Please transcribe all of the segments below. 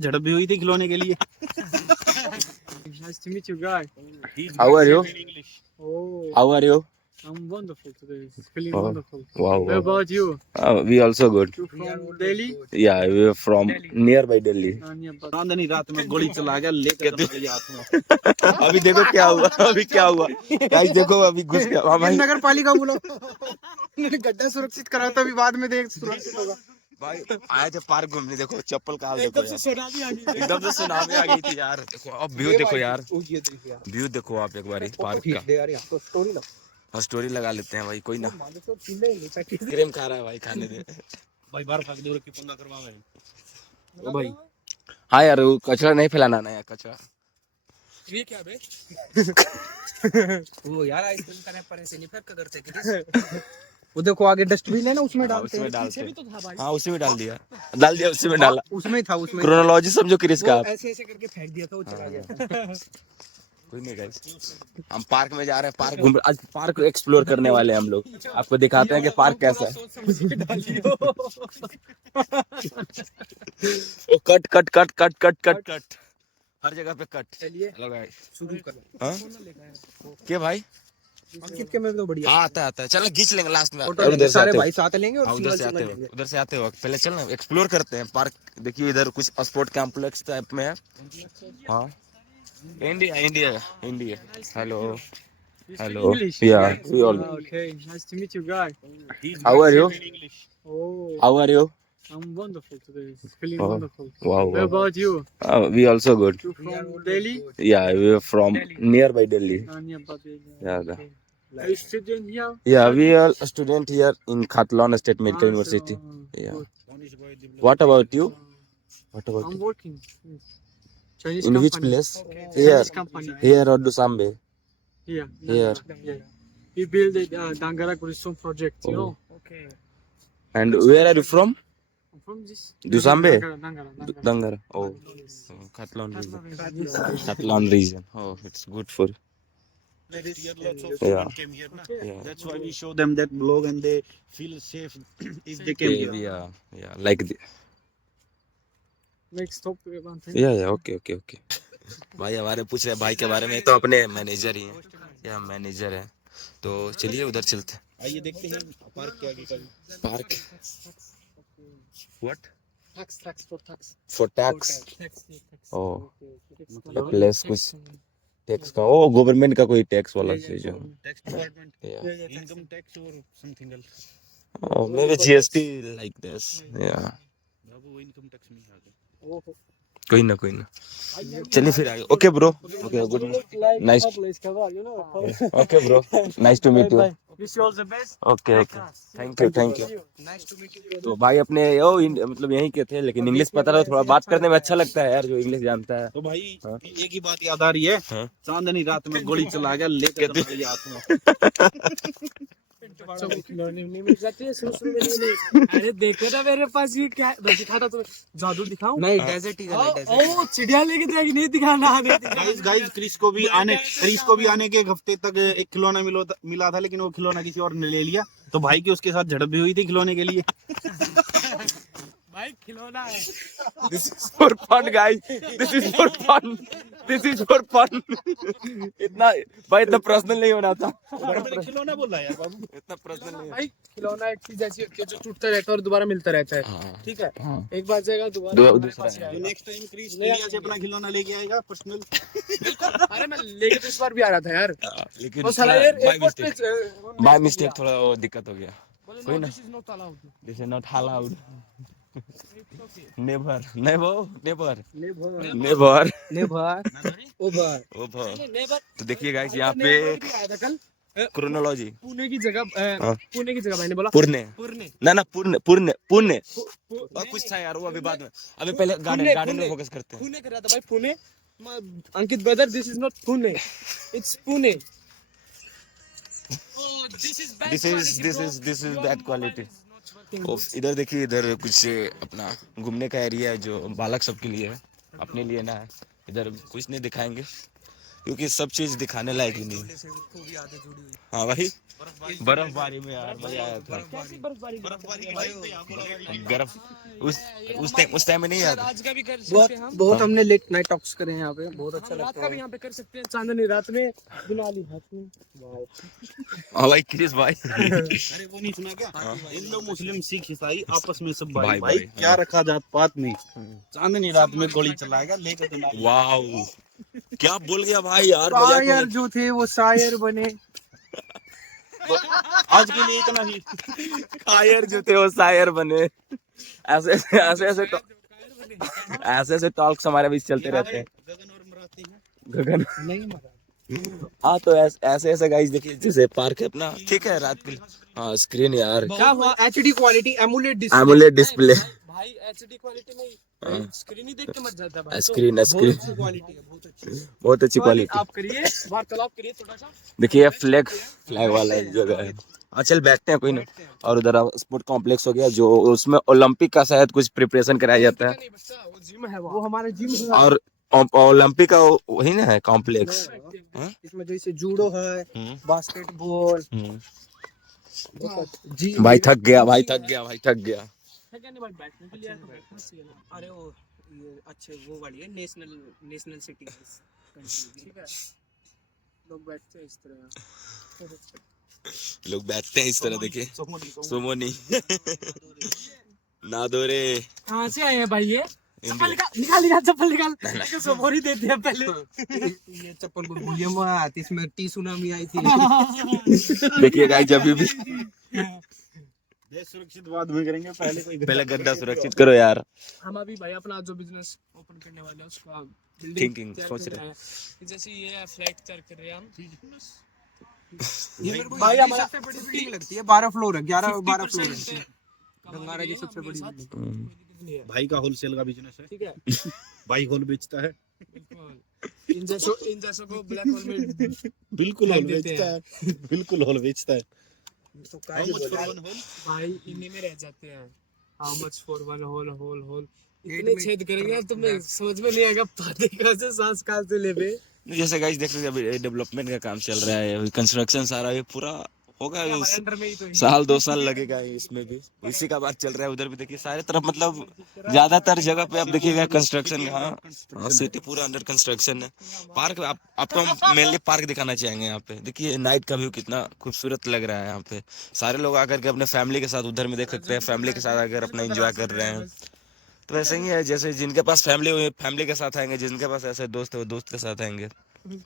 झड़प भी हुई थी खिलौने के लिए। Nice to meet you, guy. How are you? Oh, How are you? I'm wonderful today. It's feeling Oh, wonderful. wow, What wow. about you? We also good. You from Delhi? Yeah, we are from nearby Delhi. But चांदनी रात में गोली चला गया लेके हाथ में। अभी देखो क्या हुआ, अभी क्या हुआ गाइस, देखो अभी घुस गया। हाँ भाई, नगर पालिका बोलो। गड्ढा सुरक्षित करा था, अभी बाद में देख सुरक्षित होगा। भाई आए थे पार्क घूमने, देखो चप्पल का हाल देखो एकदम से सुनामी आ गई। एकदम से सुनामी आ गई थी यार। देखो अब व्यू देखो यार, व्यू देखो आप एक बार पार्क का। और स्टोरी लगा लेते हैं भाई, कोई ना। क्रीम खा रहा है भाई, खाने दे भाई बाहर फेंक दो कि पंगा करवावे। ओ भाई हाँ यार, वो कचरा नहीं फैलाना ना यार, कचरा। ये क्या बे? वो यार आइसक्रीम का रैपर ऐसे नहीं फेंक करते कि वो देखो आगे डस्टबिन है ना, उसमें डालते उसमें हैं। डालते पीछे भी तो था भाई। हाँ उसी में डाल दिया उसी में डाला। उसमें था, उसमें क्रोनोलॉजी समझो क्रिस का आप। ऐसे ऐसे करके फेंक दिया था, वो चला गया। कोई नहीं गाइस, हम पार्क में जा रहे हैं, पार्क घूम, आज पार्क एक्सप्लोर करने वाले हैं हम लोग। आपको दिखाते हैं कि पार्क कैसा है। ओ cut cut cut cut cut cut cut, हर जगह पे कट। चलिए हेलो गाइस, शुरू कर। हाँ क्या भाई, अंकित के में तो बढ़िया। हाँ आता है, चलो खींच लेंगे लास्ट में। उधर सारे भाई साथ लेंगे और उधर से आते हो, उधर से आते हो पहले चलना एक्सप्लोर करते हैं पार्क। देखिए इधर कुछ स्पोर्ट कॉम्प्लेक्स टाइप में है। हाँ India India India. Hello hello, yeah we all. Okay, nice to meet you, guy. How are you? Oh, how are you? I'm wonderful today. It's feeling Oh, wonderful. wow, What wow. about you? We also good. You from Delhi? Yeah, we are from nearby Delhi. Nearby Delhi. Yeah, Okay. Are you student here? yeah, we are a student here in Khatlan State Medical Ah, University. so, Yeah. good. What about you? What about I'm you? working. Chinese In company. which place? Okay. Here, Chinese company. here or Dusambe? Here. Here. Yeah. We build a Dangara Kurisum project, you Oh. know? Okay. And where are you from? I'm from this. Dusambe? Dangara. Dangara. Oh, Khatlan region. Khatlan region. Oh, it's good for. Lots of Yeah. students came here, na? Yeah. That's why we show them that blog and they feel safe if they came here. Yeah, yeah, like the. Next stop one thing. या okay okay okay. भाई हमारे पूछ रहे भाई के बारे में, तो अपने मैनेजर ही हैं या मैनेजर है, तो चलिए उधर चलते हैं। आइए देखते हैं पार्क के आगे का। Park what Tax for tax. For tax? Tax. Oh Okay. Place कुछ टैक्स का, ओ गवर्नमेंट का कोई टैक्स वाला चीज जो। टैक्स डिपार्टमेंट, या इनकम टैक्स और something else. Maybe GST like this. या बाबू वो इनकम टैक्स में आ गया। Oh. कोई ना, चलिए फिर आगे। Okay bro, okay good nice, okay bro, nice to meet you. Wish you all the best. Okay okay, thank you. Nice to meet you. तो भाई अपने मतलब यहीं के थे, लेकिन इंग्लिश पता रहा, थोड़ा बात करने में अच्छा लगता है यार, जो इंग्लिश जानता है। तो भाई हाँ? एक ही बात याद आ रही है, हाँ? चांदनी रात में गोली चला गया लेके हाथ में। नहीं मिल जाती है शुरू में नहीं। अरे देखो ना मेरे पास ये क्या दिखा था, तो जादू दिखाऊं? नहीं डेजर्ट ही ओ चिड़िया लेके जाएगी, नहीं दिखाना। गाइस क्रिस को भी आने के एक हफ्ते तक एक खिलौना मिला था, लेकिन वो खिलौना किसी और ने ले लिया, तो भाई की उसके साथ झड़प भी हुई थी खिलौने के लिए। भाई खिलौना है। This is for fun guys, this is for fun, this is for fun। इतना भाई इतना पर्सनल नहीं होना था। खिलौना बोल रहा है यार बाबू, इतना पर्सनल नहीं। भाई खिलौना एक चीज ऐसी होती है जो टूटता रहता है और दोबारा मिलता रहता है। हाँ। ठीक है, हाँ। एक बार जाएगा दोबारा दूसरा जो नेक्स्ट टाइम क्रिस इंडिया से अपना खिलौना लेके आएगा पर्सनल। अरे मैं लेके तो इस बार भी आ रहा था यार, लेकिन वो साला बाय मिस्टेक थोड़ा वो दिक्कत हो गया। कोई ना, this is not allowed. This is not allowed, never never never never over. तो देखिए गाइस यहाँ पे क्रोनोलॉजी, पुणे की जगह मैंने बोला पुणे पुणे ना पुणे और कुछ था यार वो, अभी बाद में, अभी पहले गार्डन में फोकस करते हैं। पुणे कर रहा था भाई, Pune. Ankit brother, this is not Pune, it's Pune. This is bad quality. इधर देखिए, इधर कुछ अपना घूमने का एरिया है जो बालक सबके लिए है, अपने लिए ना है। इधर कुछ नहीं दिखाएंगे, क्योंकि सब चीज दिखाने लायक ही नहीं। से खूब यादें जुड़ी हुई। हाँ भाई, बर्फबारी में यार मजा आया था। कैसी बर्फबारी गर्म उस टाइम में नहीं याद। आज का भी कर सकते बहुत हैं हम। बहुत हमने लेट नाइट टॉक्स करे हैं यहाँ पे, बहुत अच्छा रात लगता का भी है। यहाँ पे कर सकते हैं, चांदनी रात में दुलाली हाथ में। हाँ भाई क्रिस भाई। अरे वो नहीं सुना क्या? हिंदू मुस्लिम सिख ईसाई आपस में सब भाई भाई, भाई, भाई, क्या हाँ। रखा जात पात में, चांदनी रात में गोली चलाएगा लेकर दुलाली। वाह क्या बोल गया भाई यार, मजाक शायर में- जो थे वो शायर बने। आज के लिए इतना ही। शायर जो थे वो शायर बने। ऐसे ऐसे ऐसे ऐसे टॉक्स हमारे बीच चलते रहते हैं। गगन और मराठी है। गगन नहीं मजा। हाँ तो ऐसे ऐसे गाइस देखिए, जैसे पार्क है अपना, ठीक है रात के लिए। हाँ स्क्रीन यार, क्या हुआ? HD quality emulate emulate display, भाई एचडी क्वालिटी में स्क्रीन ही देख के मत जाता भाई। स्क्रीन स्क्रीन क्वालिटी है, बहुत अच्छी। बहुत अच्छी क्वालिटी। आप करिए वार्तालाप करिए थोड़ा सा। देखिए ये फ्लैग वाला एक जगह है। हाँ चल बैठते हैं कोई ना। और उधर स्पोर्ट कॉम्प्लेक्स हो गया, जो उसमें ओलंपिक का शायद कुछ प्रिपरेशन कराया जाता है। नहीं बच्चा, वो जिम है वो हमारा जिम है। और ओलंपिक का वही ना है कॉम्प्लेक्स। इसमें जैसे जूडो है, बास्केटबॉल। जी भाई थक गया, भाई थक गया, भाई थक गया। नहीं भाई, बैठने के लिए आया तो बैठना चाहिए ना। अरे वो ये अच्छे वो वाली है, नेशनल सिटी ठीक है, लोग बैठते हैं इस तरह। लोग बैठते हैं इस तरह, देखिए सोमोनी ना दो रे। कहाँ से आए हैं भाई ये? चप्पल निकाल चप्पल निकाल। इसको सोमोरी देते हैं पहले। ये चप्पल को भूलिए मत, इसमें टी सुनामी आई थी। देखिए गाइस जब भी देश सुरक्षित बाद में करेंगे, पहले कोई पहले गड्ढा सुरक्षित करो यार। हम अभी भाई अपना जो बिजनेस ओपन करने वाले हैं उसका Thinking, तैयार सोच कर रहे हैं। जैसे ये फ्लैट तैयार कर रहे हैं हम। ये मेरे को भाई भाई हमारा सबसे बड़ी बिल्डिंग लगती है, 12 फ्लोर है, 12 फ्लोर है। 50% गंगारा जी सबसे बड़ी बिल्डिंग। भाई का होलसेल का बिजनेस है, ठीक है, भाई होल बेचता है। बिल्कुल। इन जैसों को ब्लैक होल में बिल्कुल फेंक होल देते बेचता है, बिल्कुल होल बेचता है। तो How much for one hole? भाई इन्हीं में रह जाते हैं। How much for one whole whole whole. Eight इतने में- छेद करेंगे तुम्हें समझ में नहीं आएगा, पानी कहाँ से सांस कहाँ से ले बे। जैसे गाइस देख रहे अभी डेवलपमेंट का काम चल रहा है, कंस्ट्रक्शन सारा ये पूरा होगा, हमारे अंडर में ही तो है। साल 2 साल लगेगा इसमें भी। इसी का बात चल रहा है। उधर भी देखिए सारे तरफ, मतलब ज्यादातर जगह पे आप देखिएगा कंस्ट्रक्शन। हाँ सिटी पूरा अंडर कंस्ट्रक्शन है। पार्क आपको हम मेनली पार्क दिखाना चाहेंगे। यहाँ पे देखिए नाइट का व्यू कितना खूबसूरत लग रहा है। यहाँ पे सारे लोग आकर के अपने फैमिली के साथ उधर में देख सकते हैं, फैमिली के साथ आकर अपना एंजॉय कर रहे हैं। तो वैसे ही है, जैसे जिनके पास फैमिली हुई फैमिली के साथ आएंगे, जिनके पास ऐसे दोस्त है वो दोस्त के साथ आएंगे।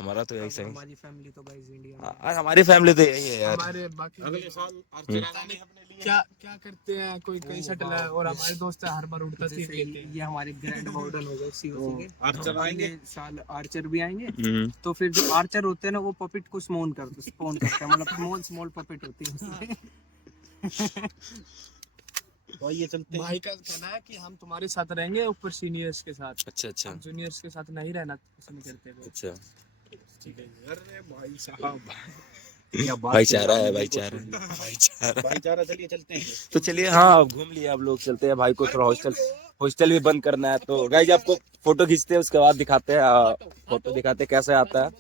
हमारा तो यही सही। हमारी फैमिली तो गाइस इंडिया में। हाँ, हमारी फैमिली तो यही है यार। हमारे बाकी अगले साल आर्चर आने अपने लिए। क्या क्या करते हैं, कोई कहीं सेटल है और हमारे दोस्त है हर बार उड़ता सीट जैसे लेते हैं। ये हमारे ग्रैंड वार्डन हो गए सीओसी के, आर्चर अगले आएंगे। साल आर्चर भी आएंगे। तो फिर जो आर्चर होते हैं ना, वो पपेट को स्पॉन करते हैं, मतलब स्मॉल पपेट होती है। तो ये चलते हैं। भाई का कहना है कि हम तुम्हारे साथ रहेंगे, ऊपर सीनियर्स के साथ, अच्छा अच्छा जूनियर्स के साथ नहीं रहना पसंद करते वो। अच्छा। ठीक है। अरे भाई साहब, क्या बात भाईचारा है, है, भाईचारा भाईचारा। भाईचारा। चलिए चलते हैं। तो चलिए हाँ घूम लिए आप लोग, चलते हैं। भाई को थोड़ा हॉस्टल भी बंद करना है। तो गाइस आपको फोटो खींचते हैं, उसके बाद दिखाते हैं, फोटो दिखाते हैं कैसे आता है।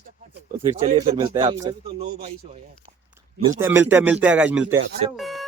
तो फिर चलिए फिर मिलते हैं आपसे, तो 9 22 हो यार। मिलते हैं गाइस, मिलते हैं आपसे।